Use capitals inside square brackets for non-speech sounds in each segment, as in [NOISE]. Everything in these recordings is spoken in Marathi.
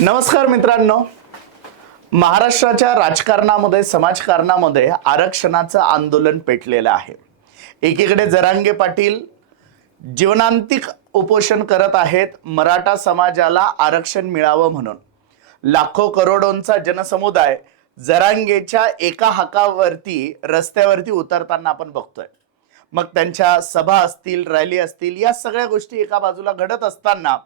नमस्कार मित्रांनो. महाराष्ट्राच्या राजकारणामध्ये समाजकारणामध्ये आरक्षणाचं आंदोलन पेटलेलं आहे. एकीकडे जरांगे पाटील जीवनांतिक उपोषण करत आहेत मराठा समाजाला आरक्षण मिळावं म्हणून. लाखो करोडोंचा जनसमुदाय जरांगेच्या एका हाकावरती रस्त्यावरती उतरताना आपण बघतोय. मग त्यांच्या सभा असतील रॅली असतील या सगळ्या गोष्टी एका बाजूला घडत असताना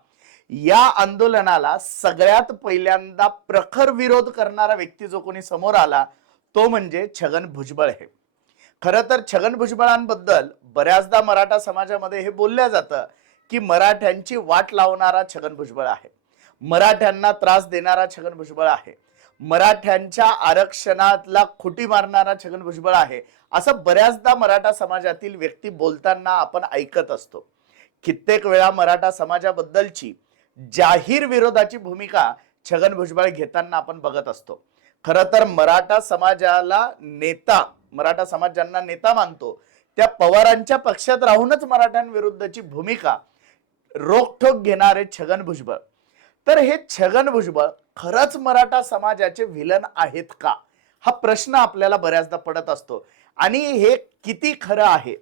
या आंदोलनाला सगळ्यात पहिल्यांदा प्रखर विरोध करणारा व्यक्ती जो कोणी समोर आला तो म्हणजे छगन भुजबळ हे. खरं तर छगन भुजबळांबद्दल बऱ्याचदा मराठा समाजामध्ये हे बोलल्या जातं की मराठ्यांची वाट लावणारा छगन भुजबळ आहे. मराठ्यांना त्रास देणारा छगन भुजबळ आहे. मराठ्यांच्या आरक्षणातला खुटी मारणारा छगन भुजबळ आहे असं बऱ्याचदा मराठा समाजातील व्यक्ती बोलताना आपण ऐकत असतो. कित्येक वेळा मराठा समाजाबद्दलची जाहीर विरोधाची भूमिका छगन भुजबळ घेताना आपण बघत असतो. खरं तर मराठा समाजाला नेता मराठा समाज ज्यांना नेता मानतो त्या पवारांच्या पक्षात राहूनच मराठ्यांविरुद्धची भूमिका रोखठोक घेणारे छगन भुजबळ. तर हे छगन भुजबळ खरंच मराठा समाजाचे विलन आहेत का? हा प्रश्न आपल्याला बऱ्याचदा पडत असतो. आणि हे किती खरं आहे?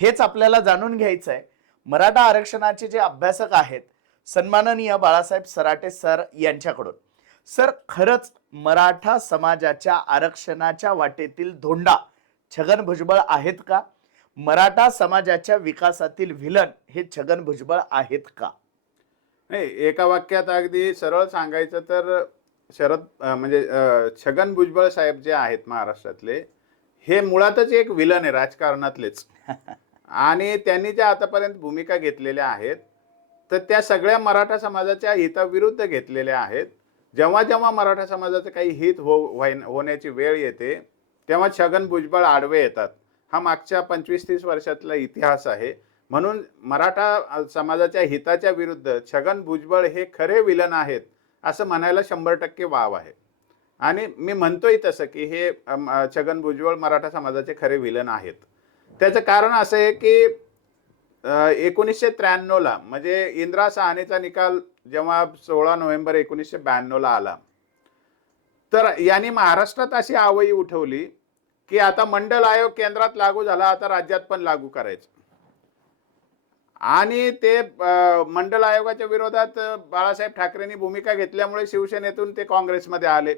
हेच आपल्याला जाणून घ्यायचं आहे मराठा आरक्षणाचे जे अभ्यासक आहेत सन्माननीय बाळासाहेब सराटे सर यांच्याकडून. सर खरंच मराठा समाजाच्या आरक्षणाच्या वाटेतील धोंडा छगन भुजबळ आहेत का? मराठा समाजाच्या विकासातील व्हिलन हे छगन भुजबळ आहेत का? नाही एका वाक्यात अगदी सरळ सांगायचं तर शरद म्हणजे छगन भुजबळ साहेब जे आहेत महाराष्ट्रातले हे मुळातच एक विलन आहे राजकारणातलेच. [LAUGHS] आणि त्यांनी ज्या आतापर्यंत भूमिका घेतलेल्या आहेत तर त्या सगळ्या मराठा समाजाच्या हिताविरुद्ध घेतलेल्या आहेत. जेव्हा जेव्हा मराठा समाजाचं काही हित हो होण्याची वेळ येते तेव्हा छगन भुजबळ आडवे येतात. हा मागच्या पंचवीस तीस वर्षातला इतिहास आहे. म्हणून मराठा समाजाच्या हिताच्या विरुद्ध छगन भुजबळ हे खरे विलन आहेत असं म्हणायला शंभर टक्के वाव आहे. आणि मी म्हणतोय तसं की हे छगन भुजबळ मराठा समाजाचे खरे विलन आहेत. त्याचं कारण असं आहे की एकोणीसशे त्र्याण्णवला म्हणजे इंदिरा सहानेचा निकाल जेव्हा सोळा नोव्हेंबर एकोणीसशे ब्याण्णवला आला तर यांनी महाराष्ट्रात अशी आवई उठवली की आता मंडल आयोग केंद्रात लागू झाला आता राज्यात पण लागू करायचं. आणि ते मंडल आयोगाच्या विरोधात बाळासाहेब ठाकरेंनी भूमिका घेतल्यामुळे शिवसेनेतून ते काँग्रेसमध्ये आले.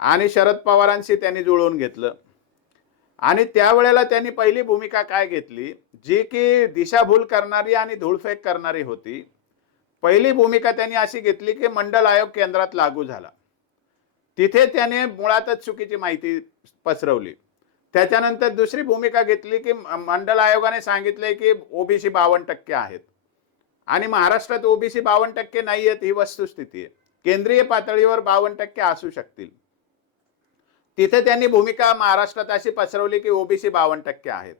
आणि शरद पवारांशी त्यांनी जुळवून घेतलं. आणि त्यावेळेला त्यांनी पहिली भूमिका काय घेतली? जी की दिशाभूल करणारी आणि धूळफेक करणारी होती. पहिली भूमिका त्यांनी अशी घेतली की मंडल आयोग केंद्रात लागू झाला. तिथे त्याने मुळातच चुकीची माहिती पसरवली. त्याच्यानंतर दुसरी भूमिका घेतली की मंडल आयोगाने सांगितले की ओबीसी बावन्न टक्के आहेत. आणि महाराष्ट्रात ओबीसी बावन्न टक्के नाही आहेत ही वस्तुस्थिती आहे. केंद्रीय पातळीवर बावन्न टक्के असू शकतील. तिथे त्यांनी भूमिका महाराष्ट्रात अशी पसरवली की ओबीसी बावन्न टक्के आहेत.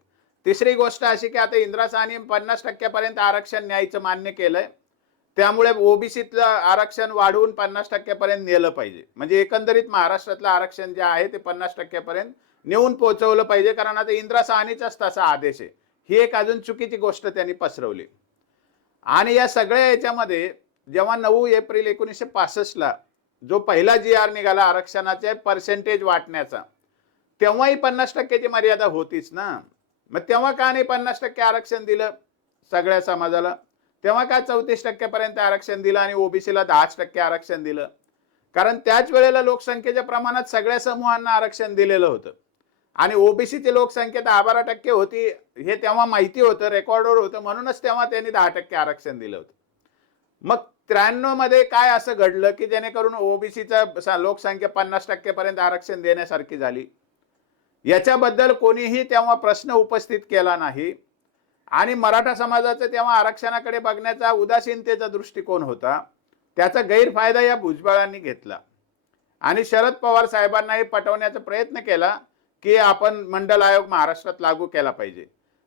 तिसरी गोष्ट अशी की आता इंदिरा साहनी पन्नास टक्क्यापर्यंत आरक्षण न्यायचं मान्य केलंय. त्यामुळे ओबीसीतलं आरक्षण वाढवून पन्नास टक्क्यापर्यंत नेलं पाहिजे. म्हणजे एकंदरीत महाराष्ट्रातलं आरक्षण जे आहे ते पन्नास टक्क्यापर्यंत नेऊन पोहोचवलं पाहिजे. कारण आता इंदिरा साहनीचाच तसा आदेश आहे. ही एक अजून चुकीची गोष्ट त्यांनी पसरवली. आणि या सगळ्या याच्यामध्ये जेव्हा नऊ एप्रिल एकोणीसशे पासष्टला जो पहिला जी आर निघाला आरक्षणाचे पर्सेंटेज वाटण्याचा तेव्हाही पन्नास टक्क्याची मर्यादा होतीच ना. मग तेव्हा का नाही पन्नास टक्के आरक्षण दिलं सगळ्या समाजाला? तेव्हा का चौतीस टक्क्यापर्यंत आरक्षण दिलं आणि ओबीसीला दहाच टक्के आरक्षण दिलं? कारण त्याच वेळेला लोकसंख्येच्या प्रमाणात सगळ्या समूहांना आरक्षण दिलेलं होतं. आणि ओबीसीची लोकसंख्या दहा बारा टक्के होती हे तेव्हा माहिती होतं रेकॉर्डवर होतं म्हणूनच तेव्हा त्यांनी दहा टक्के आरक्षण दिलं होतं. मग त्र्याण्णवमध्ये काय असं घडलं की जेणेकरून ओबीसीचा लोकसंख्या पन्नास टक्केपर्यंत आरक्षण देण्यासारखी झाली? याच्याबद्दल कोणीही तेव्हा प्रश्न उपस्थित केला नाही. आणि मराठा समाजाचं तेव्हा आरक्षणाकडे बघण्याचा उदासीनतेचा दृष्टिकोन होता. त्याचा गैरफायदा या भुजबळांनी घेतला. आणि शरद पवार साहेबांनाही पटवण्याचा प्रयत्न केला की आपण मंडल आयोग महाराष्ट्रात लागू केला पाहिजे.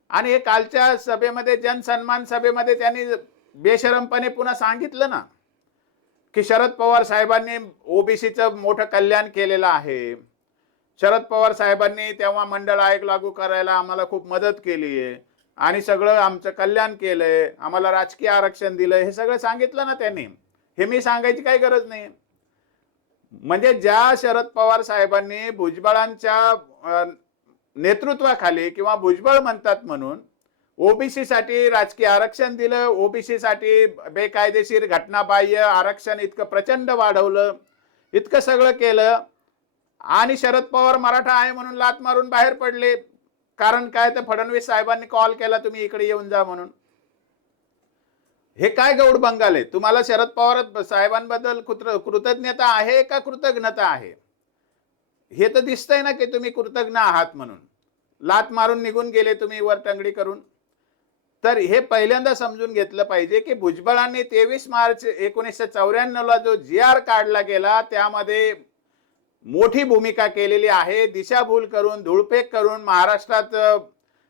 आणि हे कालच्या सभेमध्ये जनसन्मान सभेमध्ये त्यांनी बेशरमपणे पुन्हा सांगितलं ना की शरद पवार साहेबांनी ओबीसीचं मोठं कल्याण केलेलं आहे. शरद पवार साहेबांनी तेव्हा मंडळ आयोग लागू करायला आम्हाला खूप मदत केली आहे. आणि सगळं आमचं कल्याण केलंय. आम्हाला राजकीय आरक्षण दिलंय. हे सगळं सांगितलं ना त्यांनी. हे मी सांगायची काही गरज नाही. म्हणजे ज्या शरद पवार साहेबांनी भुजबळांच्या नेतृत्वाखाली किंवा भुजबळ म्हणतात म्हणून ओबीसी साठी राजकीय आरक्षण दिलं. ओबीसी साठी बेकायदेशीर घटनाबाह्य आरक्षण इतकं प्रचंड वाढवलं. इतकं सगळं केलं. आणि शरद पवार मराठा आहे म्हणून लात मारून बाहेर पडले. कारण काय तर फडणवीस साहेबांनी कॉल केला तुम्ही इकडे येऊन जा म्हणून. हे काय गौड बंगाल आहे? तुम्हाला शरद पवार साहेबांबद्दल कृत्र कृतज्ञता आहे का कृतज्ञता आहे? हे तर दिसतंय ना की तुम्ही कृतज्ञ आहात म्हणून. लात मारून निघून गेले तुम्ही वर टंगडी करून. तर हे पहिल्यांदा समजून घेतलं पाहिजे की भुजबळांनी तेवीस मार्च एकोणीसशे चौऱ्याण्णवला जो जी आर काढला गेला त्यामध्ये मोठी भूमिका केलेली आहे. दिशाभूल करून धुळपेक करून महाराष्ट्रात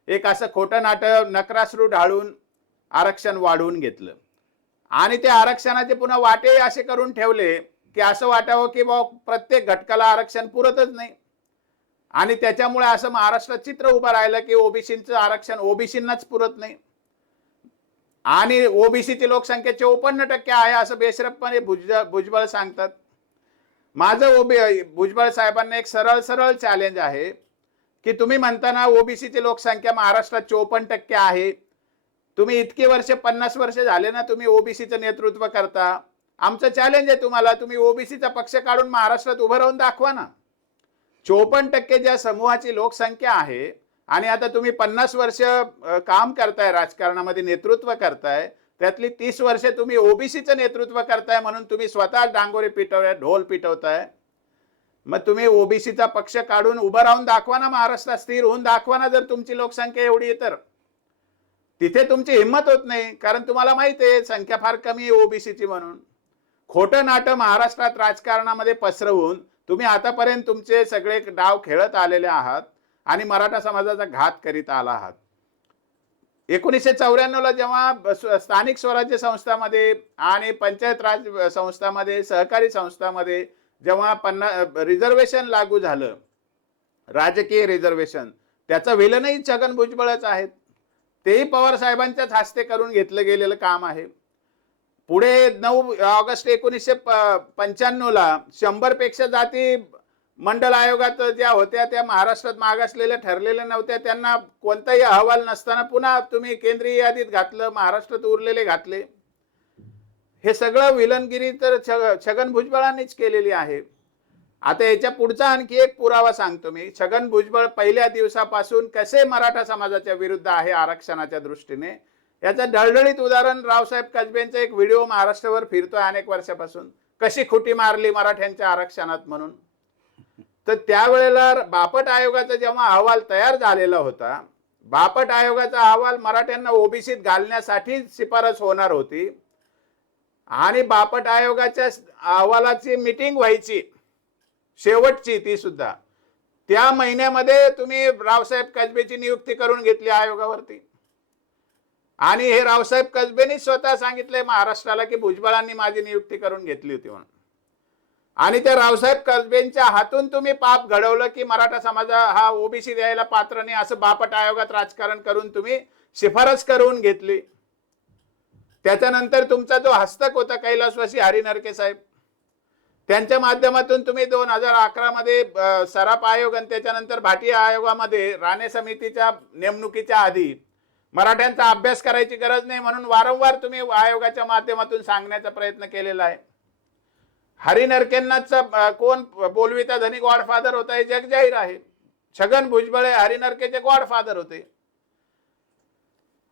एक असं खोटं नाटक नकरासरू ढाळून आरक्षण वाढवून घेतलं. आणि ते आरक्षणाचे पुन्हा वाटे असे करून ठेवले की असं वाटावं की बा प्रत्येक घटकाला आरक्षण पुरतच नाही. आणि त्याच्यामुळे असं महाराष्ट्रात चित्र उभं राहिलं की ओबीसीचं आरक्षण ओबीसींनाच पुरत नाही. आणि ओबीसीची लोकसंख्या चौपन्न टक्के आहे असं बेशरफपणे भुज भुजबळ सांगतात. माझं ओबी भुजबळ साहेबांना एक सरळ सरळ चॅलेंज आहे की तुम्ही म्हणताना ओबीसीची लोकसंख्या महाराष्ट्रात चोपन्न टक्के आहे. तुम्ही इतकी वर्ष पन्नास वर्ष झाले ना तुम्ही ओबीसीचं नेतृत्व करता. आमचं चॅलेंज आहे तुम्हाला तुम्ही ओबीसीचा पक्ष काढून महाराष्ट्रात उभं राहून दाखवा ना. चोपन्न टक्के ज्या समूहाची लोकसंख्या आहे आणि आता तुम्ही पन्नास वर्ष काम करताय राजकारणामध्ये नेतृत्व करताय त्यातली तीस वर्षे तुम्ही ओबीसीचं नेतृत्व करताय म्हणून तुम्ही स्वतः डांगोरे पिटवताय ढोल पिटवताय. मग तुम्ही ओबीसीचा पक्ष काढून उभं राहून दाखवा ना महाराष्ट्रात स्थिर होऊन दाखवा ना जर तुमची लोकसंख्या एवढी आहे तर. तिथे तुमची हिंमत होत नाही कारण तुम्हाला माहिती आहे संख्या फार कमी आहे ओबीसीची म्हणून. खोटं नाटं महाराष्ट्रात राजकारणामध्ये पसरवून तुम्ही आतापर्यंत तुमचे सगळे डाव खेळत आलेले आहात आणि मराठा समाजाचा घात करीत आला आहात. एकोणीसशे चौऱ्याण्णवला जेव्हा स्थानिक स्वराज्य संस्थामध्ये आणि पंचायत राज संस्थामध्ये सहकारी संस्थामध्ये जेव्हा पन्ना रिझर्वेशन लागू झालं राजकीय रिझर्वेशन त्याचं विलनही छगन भुजबळच आहेत. तेही पवार साहेबांच्याच हस्ते करून घेतलं गेलेलं काम आहे. पुढे नऊ ऑगस्ट एकोणीसशे पंच्याण्णवला शंभरपेक्षा जाती मंडल आयोगात ज्या होत्या त्या महाराष्ट्रात मागासलेल्या ठरलेल्या नव्हत्या. त्यांना कोणताही अहवाल नसताना पुन्हा तुम्ही केंद्रीय यादीत घातलं महाराष्ट्रात उरलेले घातले. हे सगळं विलनगिरी तर छगन भुजबळांनीच केलेली आहे. आता याच्या पुढचा आणखी एक पुरावा सांगतो मी. छगन भुजबळ पहिल्या दिवसापासून कसे मराठा समाजाच्या विरुद्ध आहे आरक्षणाच्या दृष्टीने? याचं ढळढळीत उदाहरण रावसाहेब कसबेंचा एक व्हिडिओ महाराष्ट्रावर फिरतोय अनेक वर्षापासून. कशी खुटी मारली मराठ्यांच्या आरक्षणात म्हणून? तर त्यावेळेला बापट आयोगाचा जेव्हा अहवाल तयार झालेला होता बापट आयोगाचा अहवाल मराठ्यांना ओबीसीत घालण्यासाठी शिफारस होणार होती. आणि बापट आयोगाच्या अहवालाची मिटिंग व्हायची शेवटची ती सुद्धा. त्या महिन्यामध्ये तुम्ही रावसाहेब कसबेची नियुक्ती करून घेतली आयोगावरती. आणि हे रावसाहेब कसबेनी स्वतः सांगितलंय महाराष्ट्राला की भुजबळांनी माझी नियुक्ती करून घेतली होती म्हणून. आणि त्या रावसाहेब कसबेंच्या हातून तुम्ही पाप घडवलं की मराठा समाज हा ओबीसी द्यायला पात्र नाही असं बापट आयोगात राजकारण करून तुम्ही शिफारस करून घेतली. त्याच्यानंतर तुमचा जो हस्तक होता कैलासवासी हरी नरके साहेब त्यांच्या माध्यमातून तुम्ही दोन हजार अकरा मध्ये सराप आयोग आणि त्याच्यानंतर भाटी आयोगामध्ये राणे समितीच्या नेमणुकीच्या आधी मराठ्यांचा अभ्यास करायची गरज नाही म्हणून वारंवार तुम्ही आयोगाच्या माध्यमातून सांगण्याचा प्रयत्न केलेला आहे. हरिनरकेंनाचा कोण बोलविता धनी गॉडफादर होता हे जग जाहीर आहे. छगन भुजबळ हे हरिनरकेचे गॉडफादर होते.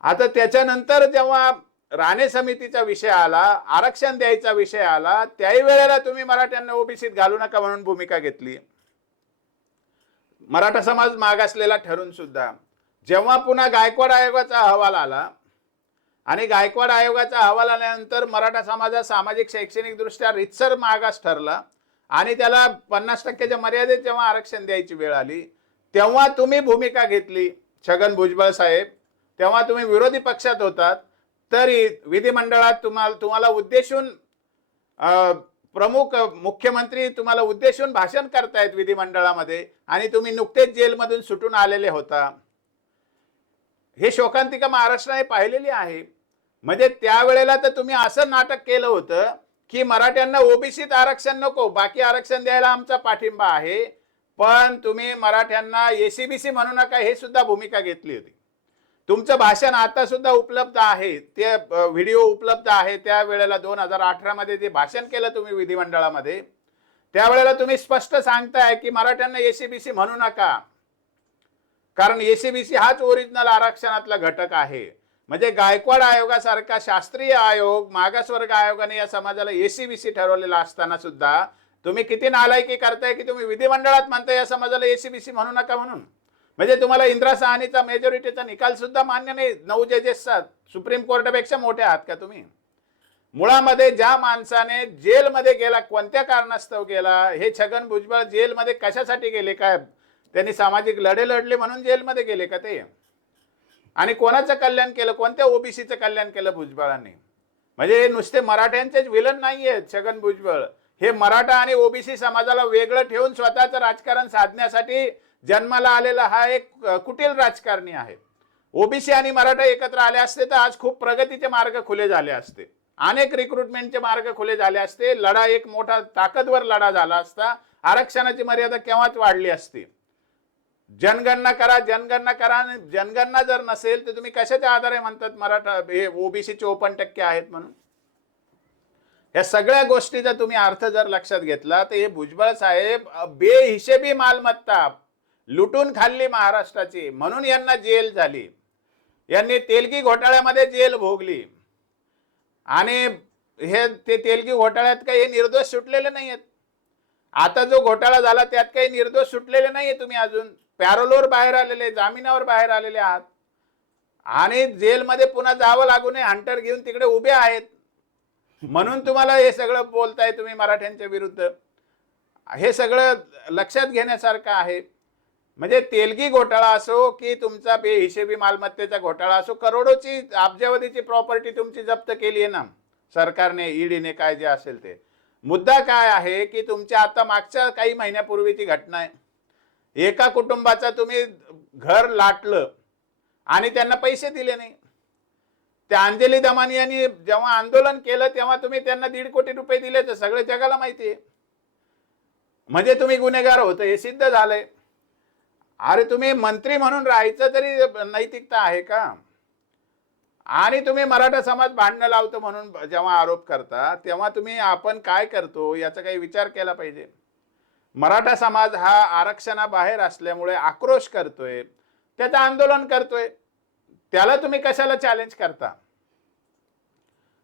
आता त्याच्यानंतर जेव्हा राणे समितीचा विषय आला आरक्षण द्यायचा विषय आला त्याही वेळेला तुम्ही मराठ्यांना ओबीसीत घालू नका म्हणून भूमिका घेतली. मराठा समाज मागासलेला ठरून सुद्धा जेव्हा पुन्हा गायकवाड आयोगाचा अहवाल आला आणि गायकवाड आयोगाचा अहवाल आल्यानंतर मराठा समाजात सामाजिक शैक्षणिकदृष्ट्या रितसर मागास ठरला. आणि त्याला पन्नास टक्क्याच्या मर्यादेत जेव्हा आरक्षण द्यायची वेळ आली तेव्हा तुम्ही भूमिका घेतली छगन भुजबळ साहेब. तेव्हा तुम्ही विरोधी पक्षात होतात. तरी विधिमंडळात तुम्हाला तुम्हाला उद्देशून प्रमुख मुख्यमंत्री तुम्हाला उद्देशून भाषण करतायत विधिमंडळामध्ये. आणि तुम्ही नुकतेच जेलमधून सुटून आलेले होता. हे शोकांतिका महाराष्ट्राने पाहिलेली आहे. म्हणजे त्यावेळेला तर तुम्ही असं नाटक केलं होतं की मराठ्यांना ओबीसीत आरक्षण नको बाकी आरक्षण द्यायला आमचा पाठिंबा आहे. पण तुम्ही मराठ्यांना एसीबीसी म्हणू नका हे सुद्धा भूमिका घेतली होती. तुमचं भाषण आता सुद्धा उपलब्ध आहे. ते व्हिडिओ उपलब्ध आहे. त्यावेळेला दोन हजार अठरा मध्ये जे भाषण केलं तुम्ही विधिमंडळामध्ये त्यावेळेला तुम्ही स्पष्ट सांगताय की मराठ्यांना एसीबीसी म्हणू नका. कारण एसीबीसी हाच ओरिजिनल आरक्षणातला घटक आहे. म्हणजे गायकवाड आयोगासारखा शास्त्रीय आयोग मागासवर्ग आयोगाने या समाजाला एसीबीसी ठरवलेला असताना सुद्धा तुम्ही किती नालायकी करताय की तुम्ही विधिमंडळात म्हणताय या समाजाला एसीबीसी म्हणू नका म्हणून? म्हणजे तुम्हाला इंदिरा सहानीचा मेजॉरिटीचा निकाल सुद्धा मान्य नाही. नऊ जजेस सुप्रीम कोर्टापेक्षा मोठे आहात का तुम्ही? मुळामध्ये ज्या माणसाने जेलमध्ये गेला कोणत्या कारणास्तव गेला हे छगन भुजबळ जेलमध्ये कशासाठी गेले काय? त्यांनी सामाजिक लढे लढले म्हणून जेलमध्ये गेले का ते? आणि कोणाचं कल्याण केलं? कोणत्या ओबीसीचं कल्याण केलं भुजबळांनी? म्हणजे हे नुसते मराठ्यांचेच विलन नाही आहेत छगन भुजबळ. हे मराठा आणि ओबीसी समाजाला वेगळं ठेवून स्वतःचं राजकारण साधण्यासाठी जन्माला आलेला हा एक कुटील राजकारणी आहे. ओबीसी आणि मराठा एकत्र आले असते तर आज खूप प्रगतीचे मार्ग खुले झाले असते. अनेक रिक्रुटमेंटचे मार्ग खुले झाले असते. लढा एक मोठा ताकदवर लढा झाला असता. आरक्षणाची मर्यादा केव्हाच वाढली असती? जनगणना करा जनगणना करा आणि जनगणना जर नसेल तर तुम्ही कशाच्या आधारे म्हणतात मराठा हे ओबीसी चोपन्न टक्के आहेत म्हणून? या सगळ्या गोष्टीचा तुम्ही अर्थ जर लक्षात घेतला तर हे भुजबळ साहेब बेहिशेबी मालमत्ता लुटून खाल्ली महाराष्ट्राची. म्हणून यांना जेल झाली. यांनी तेलगी घोटाळ्यामध्ये जेल भोगली. आणि हे ते तेलगी घोटाळ्यात काही हे निर्दोष सुटलेले नाही आहेत आता जो घोटाळा झाला त्यात काही निर्दोष सुटलेले नाहीये तुम्ही अजून. पॅरोलवर बाहेर आलेले जामिनावर बाहेर आलेले आहात. आणि जेलमध्ये पुन्हा जावं लागू नये हंटर घेऊन तिकडे उभे आहेत. म्हणून तुम्हाला हे सगळं बोलताय तुम्ही मराठ्यांच्या विरुद्ध. हे सगळं लक्षात घेण्यासारखं आहे. म्हणजे तेलगी घोटाळा असो की तुमचा बेहिशेबी मालमत्तेचा घोटाळा असो करोडोची अब्जावधीची प्रॉपर्टी तुमची जप्त केली आहे ना. सरकारने ईडीने काय जे असेल ते. मुद्दा काय आहे की तुमच्या आता मागच्या काही महिन्यापूर्वीची घटना आहे. एका कुटुंबाचा तुम्ही घर लाटलं आणि त्यांना पैसे दिले नाही. त्या अंजली दमानी यांनी जेव्हा आंदोलन केलं तेव्हा तुम्ही त्यांना दीड कोटी रुपये दिले तर सगळे जगाला माहिती आहे. म्हणजे तुम्ही गुन्हेगार होत हे सिद्ध झालंय. अरे तुम्ही मंत्री म्हणून राहायचं तरी नैतिकता आहे का? आणि तुम्ही मराठा समाज भांडणं लावतो म्हणून जेव्हा आरोप करता तेव्हा तुम्ही आपण काय करतो याचा काही विचार केला पाहिजे. मराठा समाज हा आरक्षणाबाहेर असल्यामुळे आक्रोश करतोय त्याचं आंदोलन करतोय त्याला तुम्ही कशाला चॅलेंज करता?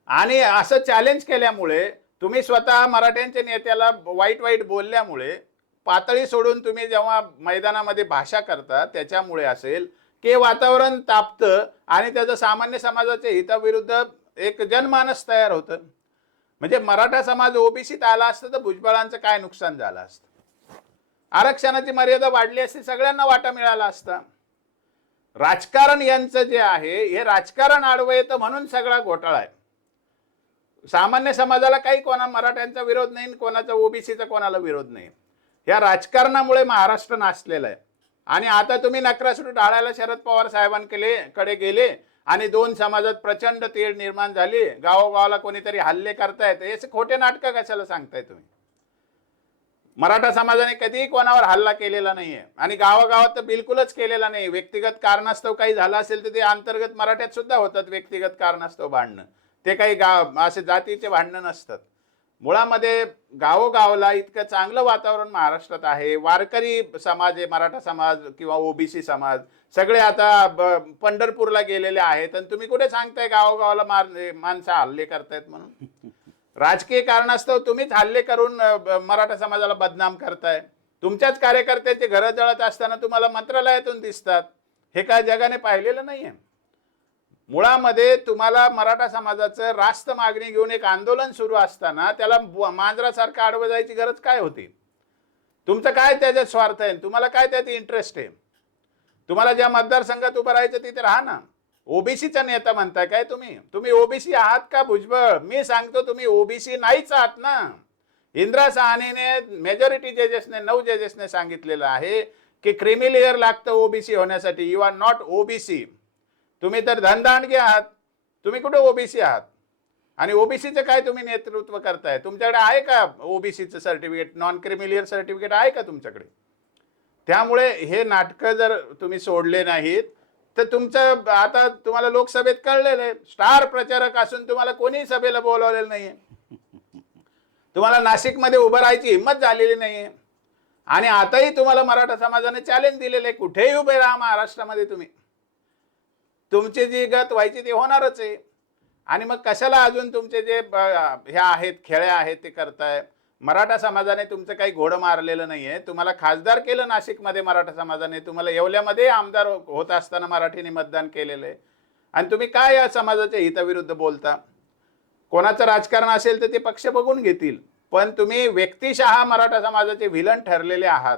आणि असं चॅलेंज केल्यामुळे तुम्ही स्वतः मराठ्यांच्या नेत्याला वाईट वाईट बोलल्यामुळे पातळी सोडून तुम्ही जेव्हा मैदानामध्ये भाषा करता त्याच्यामुळे असेल की वातावरण तापतं आणि त्याचं सामान्य समाजाच्या हिताविरुद्ध एक जनमानस तयार होतं. म्हणजे मराठा समाज ओबीसीत आला असतं तर भुजबळांचं काय नुकसान झालं असतं? आरक्षणाची मर्यादा वाढली असती सगळ्यांना वाटा मिळाला असता. राजकारण यांचं जे आहे हे राजकारण आडवं येतं म्हणून सगळा घोटाळा आहे. सामान्य समाजाला काही कोणा मराठ्यांचा विरोध नाही कोणाचा ओबीसीचा कोणाला विरोध नाही. या राजकारणामुळे महाराष्ट्र नाचलेलं आहे. आणि आता तुम्ही नकरासुरू टाळायला शरद पवार साहेबांकडे कडे गेले आणि दोन समाजात प्रचंड तेढ निर्माण झाली. गावोगावाला कोणीतरी हल्ले करतायत. हे खोटे नाटकं कशाला सांगताय तुम्ही? मराठा समाजाने कधीही कोणावर हल्ला केलेला नाहीये. आणि गावागावात तर बिलकुलच केलेला नाही. व्यक्तिगत कारणास्तव काही झालं असेल तर ते अंतर्गत मराठ्यात सुद्धा होतात व्यक्तिगत कारणास्तव भांडणं. ते काही गाव असे जातीचे भांडणं नसतात. मुळामध्ये गावोगावला इतकं चांगलं वातावरण महाराष्ट्रात आहे. वारकरी समाज आहे मराठा समाज किंवा ओबीसी समाज. सगळे आता ब- पंढरपूरला गेलेले आहेत. आणि तुम्ही कुठे सांगताय गावोगावाला मार माणसं हल्ले करतायत म्हणून? राजकीय कारणास्तव तुम्हीच हल्ले करून मराठा समाजाला बदनाम करताय. तुमच्याच कार्यकर्त्याचे घरं जळत असताना तुम्हाला मंत्रालयातून दिसतात. हे काय जगाने पाहिलेलं नाहीये. मुळामध्ये तुम्हाला मराठा समाजाचं रास्त मागणी घेऊन एक आंदोलन सुरू असताना त्याला मांजरासारखं आडवं जायची गरज काय होती? तुमचं काय त्याच्यात स्वार्थ आहे? तुम्हाला काय त्यात इंटरेस्ट आहे? तुम्हाला ज्या मतदारसंघात उभं राहायचं तिथे राहा ना. ओबीसीचा नेता म्हणताय काय तुम्ही? तुम्ही ओबीसी आहात का भुजबळ? मी सांगतो तुम्ही ओबीसी नाहीच आहात ना. इंदिरा सहानीने मेजॉरिटी जजेसने नऊ जजेसने सांगितलेलं आहे की क्रिमी लेअर लागतं ओबीसी होण्यासाठी. You are not OBC. तुम्ही तर धनदांडगे आहात. तुम्ही कुठे ओबीसी आहात? आणि ओबीसीचं काय तुम्ही नेतृत्व करताय? तुमच्याकडे आहे का ओबीसीचं certificate non creamy layer certificate आहे का तुमच्याकडे? त्यामुळे हे नाटकं जर तुम्ही सोडले नाहीत तर तुमचं आता तुम्हाला लोकसभेत कळलेलं आहे. स्टार प्रचारक असून तुम्हाला कोणी सभेला बोलवलेलं नाहीये. तुम्हाला नाशिकमध्ये उभं राहायची हिंमत झालेली नाहीये. आणि आताही तुम्हाला मराठा समाजाने चॅलेंज दिलेलं आहे कुठेही उभे राहा महाराष्ट्रामध्ये तुम्ही. तुमची जी गत व्हायची ती होणारच आहे. आणि मग कशाला अजून तुमचे जे ब- हे आहेत खेळे आहेत ते करताय? मराठा समाजाने तुमचं काही घोडं मारलेलं नाहीये. तुम्हाला खासदार केलं नाशिकमध्ये मराठा समाजाने. तुम्हाला येवल्यामध्ये आमदार होत असताना मराठीने मतदान केलेलं आहे. आणि तुम्ही काय या समाजाच्या हिताविरुद्ध बोलता? कोणाचं राजकारण असेल तर ते पक्ष बघून घेतील. पण तुम्ही व्यक्तिशहा मराठा समाजाचे विलन ठरलेले आहात.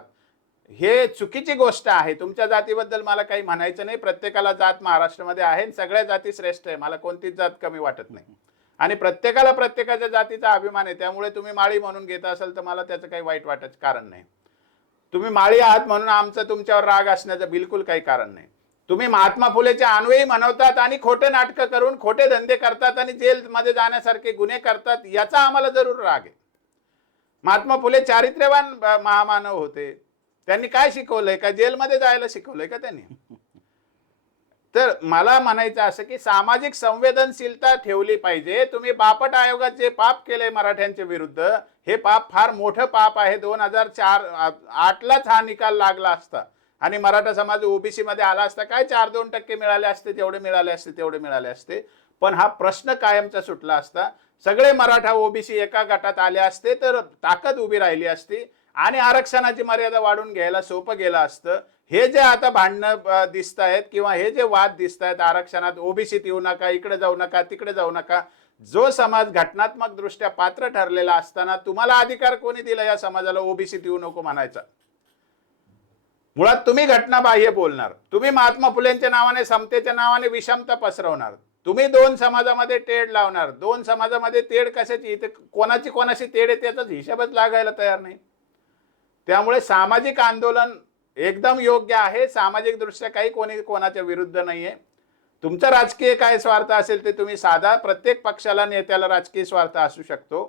हे चुकीची गोष्ट आहे. तुमच्या जातीबद्दल मला काही म्हणायचं नाही. प्रत्येकाला जात महाराष्ट्रामध्ये आहे आणि सगळ्या जाती श्रेष्ठ आहे. मला कोणतीच जात कमी वाटत नाही. आणि प्रत्येकाला प्रत्येकाच्या जातीचा अभिमान आहे. त्यामुळे तुम्ही माळी म्हणून घेत असाल तर मला त्याचं काही वाईट वाटायचं कारण नाही. तुम्ही माळी आहात म्हणून आमचं तुमच्यावर राग असण्याचं बिलकुल काही कारण नाही. तुम्ही महात्मा फुलेचे अन्वयी म्हणवतात आणि खोटे नाटकं करून खोटे धंदे करतात आणि जेलमध्ये जाण्यासारखे गुन्हे करतात याचा आम्हाला जरूर राग आहे. महात्मा फुले चारित्र्यवान महामानव होते. त्यांनी काय शिकवलंय? का जेलमध्ये जायला शिकवलंय का त्यांनी? तर मला म्हणायचं असं की सामाजिक संवेदनशीलता ठेवली पाहिजे. तुम्ही बापट आयोगात जे पाप केलंय मराठ्यांच्या विरुद्ध हे पाप फार मोठं पाप आहे. दोन हजार चार आठलाच हा निकाल लागला असता. आणि मराठा समाज ओबीसी मध्ये आला असता काय चार दोन टक्के मिळाले असते? तेवढे मिळाले असते तेवढे मिळाले असते. पण हा प्रश्न कायमचा सुटला असता. सगळे मराठा ओबीसी एका गटात आले असते तर ताकद उभी राहिली असती. आणि आरक्षणाची मर्यादा वाढून घ्यायला सोपं गेलं असतं. हे जे आता भांडणं दिसत आहेत किंवा हे जे वाद दिसत आहेत आरक्षणात ओबीसीत येऊ नका इकडे जाऊ नका तिकडे जाऊ नका जो समाज घटनात्मक दृष्ट्या पात्र ठरलेला असताना तुम्हाला अधिकार कोणी दिला या समाजाला ओबीसीत येऊ नको म्हणायचा? मुळात तुम्ही घटनाबाह्य बोलणार. तुम्ही महात्मा फुलेंच्या नावाने समतेच्या नावाने विषमता पसरवणार. तुम्ही दोन समाजामध्ये तेढ लावणार. दोन समाजामध्ये तेढ कशाची? इथे कोणाची कोणाशी तेढ आहे त्याचाच हिशोबच लागायला तयार नाही. त्यामुळे सामाजिक आंदोलन एकदम योग्य आहे. सामाजिक दृष्ट्या काही कोणी कोणाच्या विरुद्ध नाहीये. तुमचा राजकीय काय स्वार्थ असेल ते तुम्ही साधा प्रत्येक पक्षाला नेत्याला राजकीय स्वार्थ असू शकतो.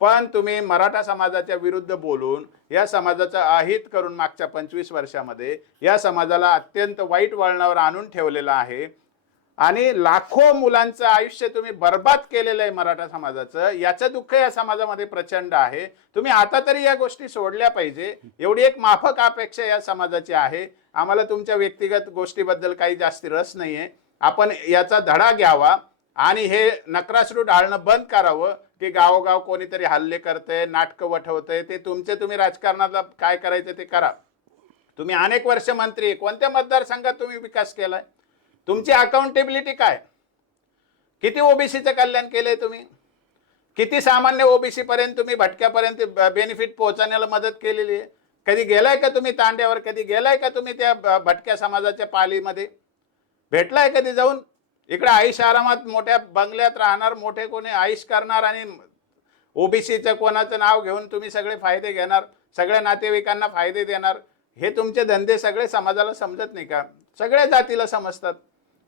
पण तुम्ही मराठा समाजाच्या विरुद्ध बोलून या समाजाचं अहित करून मागच्या पंचवीस वर्षामध्ये या समाजाला अत्यंत वाईट वळणावर आणून ठेवलेलं आहे. आणि लाखो मुलांचं आयुष्य तुम्ही बर्बाद केलेलं आहे मराठा समाजाचं. याचं दुःख या समाजामध्ये प्रचंड आहे. तुम्ही आता तरी या गोष्टी सोडल्या पाहिजे. एवढी एक माफक अपेक्षा या समाजाची आहे. आम्हाला तुमच्या व्यक्तिगत गोष्टीबद्दल काही जास्त रस नाहीये. आपण याचा धडा घ्यावा आणि हे नकराश्रू ढाळणं बंद करावं की गावोगाव कोणीतरी हल्ले करतंय नाटकं वठवतंय. ते तुमचे तुम्ही राजकारणाला काय करायचं ते करा. तुम्ही अनेक वर्ष मंत्री कोणत्या मतदारसंघात तुम्ही विकास केलाय? तुमची अकाउंटेबिलिटी काय? किती ओबीसीचं कल्याण केलंय तुम्ही? किती सामान्य ओबीसी पर्यंत तुम्ही भटक्यापर्यंत बेनिफिट पोहोचवण्याला मदत केलेली आहे? कधी गेलाय का तुम्ही तांड्यावर? कधी गेलाय का तुम्ही त्या भटक्या समाजाच्या पालीमध्ये? भेटलाय कधी जाऊन? इकडे आईश आरामात मोठ्या बंगल्यात राहणार मोठे कोणी आईश करणार आणि ओबीसीचं कोणाचं नाव घेऊन तुम्ही सगळे फायदे घेणार सगळ्या नातेवाईकांना फायदे देणार हे तुमचे धंदे सगळे समाजाला समजत नाही का? सगळ्या जातीला समजतात.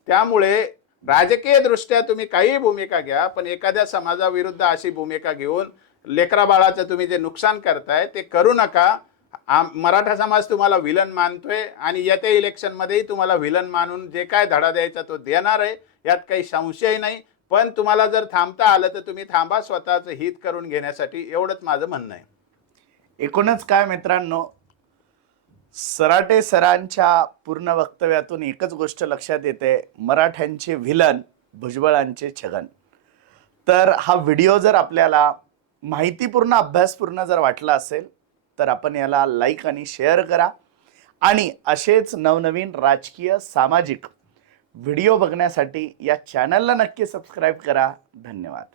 त्यामुळे राजकीय दृष्ट्या तुम्ही काही भूमिका घ्या पण एखाद्या समाजाविरुद्ध अशी भूमिका घेऊन लेकरा बाळाचं तुम्ही जे नुकसान करताय ते करू नका. आम- मराठा समाज तुम्हाला विलन मानतोय आणि येत्या इलेक्शनमध्येही तुम्हाला विलन मानून जे काय धडा द्यायचा तो देणार आहे यात काही संशय नाही. पण तुम्हाला जर थांबता आलं तर तुम्ही थांबा स्वतःचं हित करून घेण्यासाठी एवढंच माझं म्हणणं आहे. एकूणच काय मित्रांनो सराटे सरांच्या पूर्ण वक्तव्यातून एकच गोष्ट लक्षात येते मराठ्यांचे व्हिलन भुजबळांचे छगन. तर हा व्हिडिओ जर आपल्याला माहितीपूर्ण अभ्यासपूर्ण जर वाटला असेल तर आपण याला लाईक आणि शेअर करा. आणि असेच नवनवीन राजकीय सामाजिक व्हिडिओ बघण्यासाठी या चॅनलला नक्की सबस्क्राईब करा. धन्यवाद.